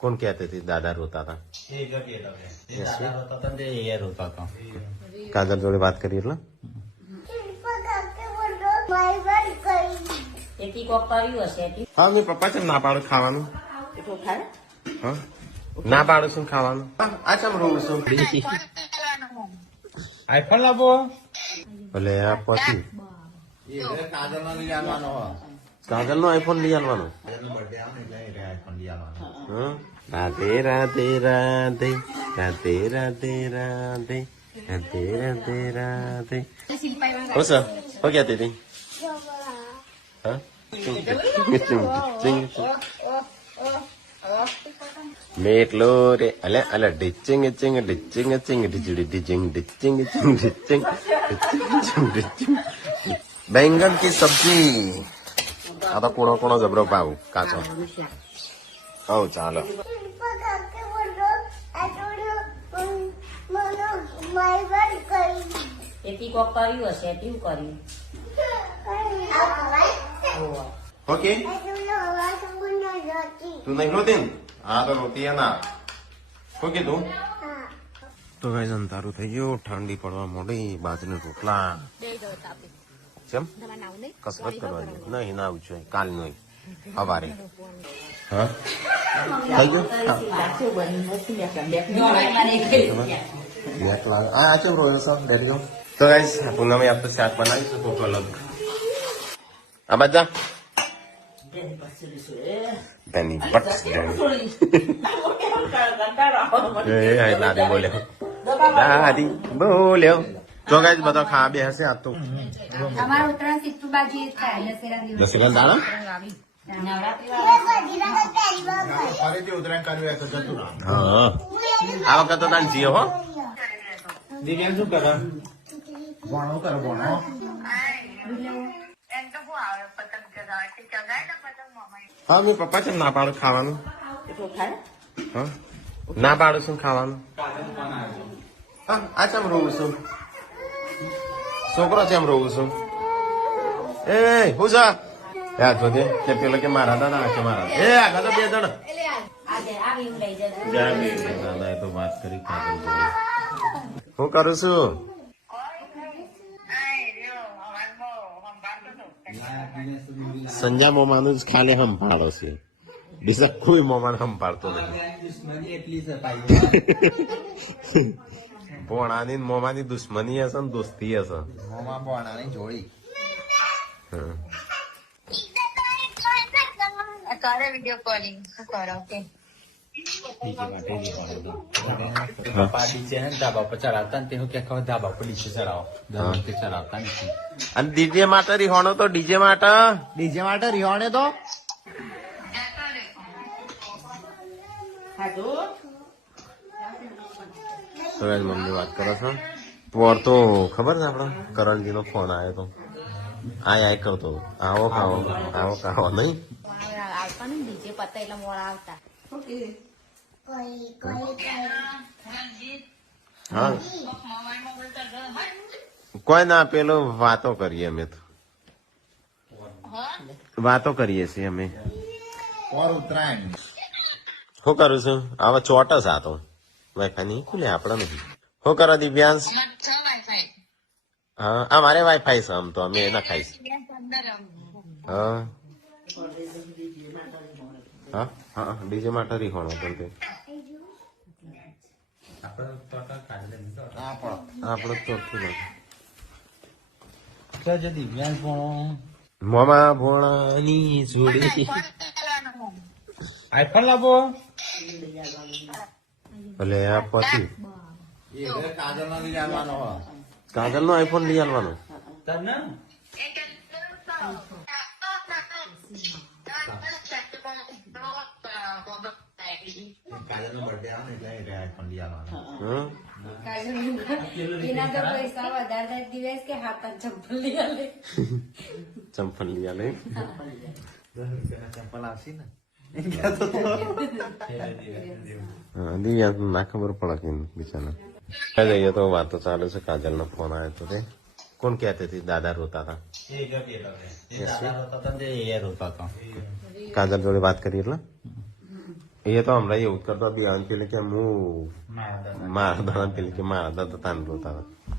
कौन कहते थे दादा रोता था? दादा रोता था ने ये रोता था। काजल जोड़े बात करिए એટલે એથી કોક કર્યું હશે એથી હા મેં પપ્પા છે ના પાડું ખાવાનું તો ખાય હા ના પાડું છું ખાવાનું આ ચમ રોવું છું આઈફોન લાવો ભલે આ પછી કાજલ નો લઈ આવવાનો કાજલ નો આઈફોન લઈ આવવાનો બર્થડે આવે ને એટલે આઈફોન લઈ આવવાનો હા રાધે રાધે રાધે રાધે રાધે રાધે રાધે રાધે રાધે हो सर हो क्या दीदी हाँ मेटलो रे अले अले डिचिंग चिंग डिचिंग चिंग डिचिंग डिचिंग डिचिंग चिंग डिचिंग डिचिंग बैंगन की सब्जी आता कोणा कोणा जबरो पाव काचो औ ચાલો એથી કોક કર્યું હશે એથી હું કર્યું ओके तू नहीं रोती हाँ तो रोती है ना ओके तू तो गाइस अंधारू થઈ ગયો ઠંડી પડવા મોડી બાજરીના રોટલા કેમ કસરત કરવાની નહીં ના આવું જોઈએ કાલ નહીં સવારે હા થઈ ગયું બેક લાગે આ ચમ રોયો સર બેઠ ગયો તો ગાઈસ પૂનમ આપ તો શાક બનાવીશું તો અલગ આ બધા Benny Butts દાદી બોલ્યો દાદી બોલ્યો તો ગાઈસ બધા ખા બે હશે આ તો અમારું ઉત્તરાયણ સીટુ બાજી થાય દસેલા દાડા ફરીથી ઉતરાયણ કર્યું તો જતું રહો હા આ વખત તો તાન જીઓ હો દિવ્યાંગ શું કરે ભણો કરો ભણો હા મેં પપ્પા છે ના પાડું ખાવાનું તો ખાય હા ના પાડું છું ખાવાનું હા આ ચમ રોવું છું છોકરો ચમ રોવું છું એ હું છે યાદ જોજે કે પેલો કે મારા દાદા કે મારા એ આગળ તો બે જણ આજે આવી હું લઈ જજો દાદા એ તો વાત કરી કાજલ જોડે હું કરું છું સંજા મોમાનું જ ખાલી સંભાળો છે બીજા કોઈ મોમાને સંભાળતો નથી એટલી છે પાઈ ભોણાની મોમાની દુશ્મની હશે ને દોસ્તી હશે મોમાં ભણાની જોડી કરે વિડીયો કોલિંગ શું કરો કે પપ્પા ડીજે હે ધાબા પર ચડાવતા ને તે હું કે ખબર ધાબા પર ડીજે ચડાવો દર વખતે ચડાવતા નથી અને ડીજે માટે રીહોણો તો ડીજે માટે ડીજે માટે રિહોણે તો મમ્મી વાત કરો છો પોર તો ખબર છે આપડે કરણજી નો ફોન આવ્યો તો આય કરતો આવો ખાવો આવો ખાવો નહીં આવતા ને ડીજે પતા એટલે મોડા આવતા હા કોઈ ના પેલો વાતો કરીએ અમે તો વાતો કરીએ છીએ અમે ઓર ઉત્તરાયણ શું કરું છું આવા ચોટસ આ તો વાઈફાઈ નહીં ખુલે આપડે નથી શું કરો દિવ્યાંશ હા આ મારે વાઈફાઈ છે આમ તો અમે એના ખાઈશ હા હા હા ડીજે માટે રીહોણો પણ તે આપડે ચોખ્ખું નથી જે દિવ્યાંગ ભણો મોમા ભોણાની જોડી આઈફોન લાવો ભલે આ પછી કાજલ નો લઈ આવવાનો કાજલ નો આઈફોન લઈ આવવાનો તને કાજલ નો બર્થડે આવે ને એટલે આઈફોન લઈ આવવાનો એના તો પૈસા વધારે દિવસ કે હાથ ચંપલ લઈ આલે ચંપલ લઈ આલે ચંપલ આવશે ને દિવ્યાંશ ના ખબર પડે કે બિચારા જઈએ તો વાતો ચાલે છે કાજલ નો ફોન આવ્યો તો તે કોણ કહેતી હતી દાદા રોતા હતા દાદા રોતા હતા ને એ રોતા હતા કાજલ જોડે વાત કરી એટલે એ તો હમણાં એવું જ કરતો બી પેલી કે હું મારા દાદા મારા દાદા પેલી કે મારા દાદા તાન રોતા હતા